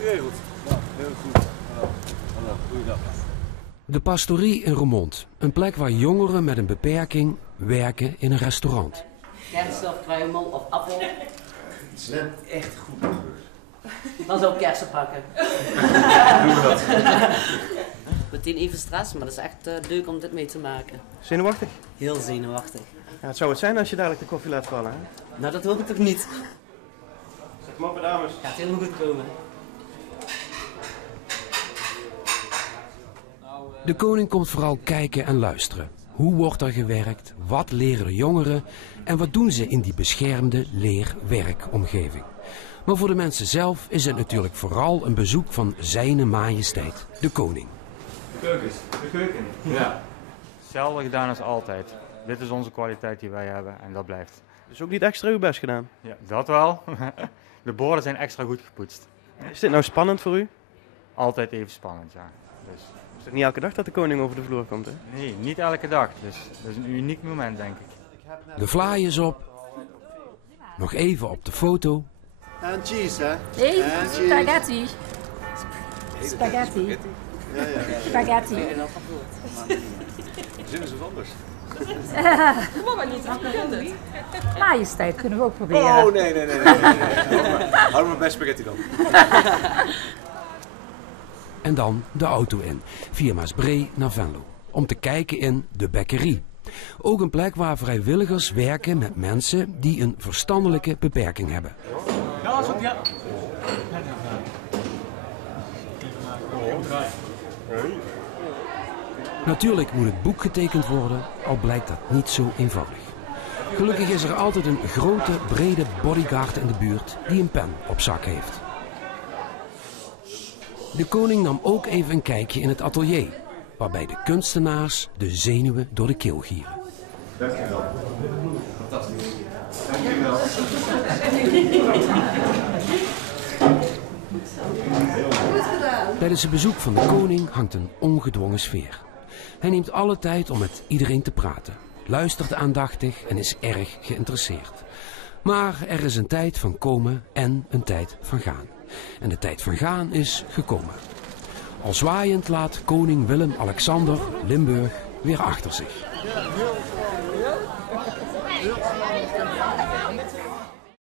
geregeld. Ja, heel goed. Hallo, goeiedag. De pastorie in Roermond. Een plek waar jongeren met een beperking werken in een restaurant. Kersen of kruimel of appel. Het is net echt goed gebeurd. Dan zou ik kersen pakken. Doen we dat? Meteen even stress, maar dat is echt leuk om dit mee te maken. Zenuwachtig? Heel zenuwachtig. Ja, het zou het zijn als je dadelijk de koffie laat vallen, hè? Nou, dat hoop ik toch niet. Zet hem op, dames. Gaat helemaal goed komen. De koning komt vooral kijken en luisteren. Hoe wordt er gewerkt? Wat leren de jongeren? En wat doen ze in die beschermde leer-werkomgeving? Maar voor de mensen zelf is het natuurlijk vooral een bezoek van Zijne Majesteit, de koning. De keukens. De keuken. Ja. Hetzelfde gedaan als altijd. Dit is onze kwaliteit die wij hebben en dat blijft. Dus ook niet extra uw best gedaan. Ja, dat wel. De borden zijn extra goed gepoetst. Is dit nou spannend voor u? Altijd even spannend, ja. Dus, Het is niet elke dag dat de koning over de vloer komt, hè? nee, niet elke dag. Dus dat is een uniek moment, denk ik. De flyers op. Nog even op de foto. En cheese, hè? Nee, En cheese. spaghetti. Spaghetti. Ja, ja. Spaghetti. Zin is het anders. Majesteit kunnen we ook proberen. Oh, nee. Hou maar bij spaghetti dan. En dan de auto in, via Maasbree naar Venlo. Om te kijken in de Bekkerie. Ook een plek waar vrijwilligers werken met mensen die een verstandelijke beperking hebben. Natuurlijk moet het boek getekend worden, al blijkt dat niet zo eenvoudig. Gelukkig is er altijd een grote, brede bodyguard in de buurt die een pen op zak heeft. De koning nam ook even een kijkje in het atelier, waarbij de kunstenaars de zenuwen door de keel gieren. Dankjewel. Fantastisch. Dankjewel. Tijdens het bezoek van de koning hangt een ongedwongen sfeer. Hij neemt alle tijd om met iedereen te praten, luistert aandachtig en is erg geïnteresseerd. Maar er is een tijd van komen en een tijd van gaan. En de tijd van gaan is gekomen. Al zwaaiend laat koning Willem-Alexander Limburg weer achter zich.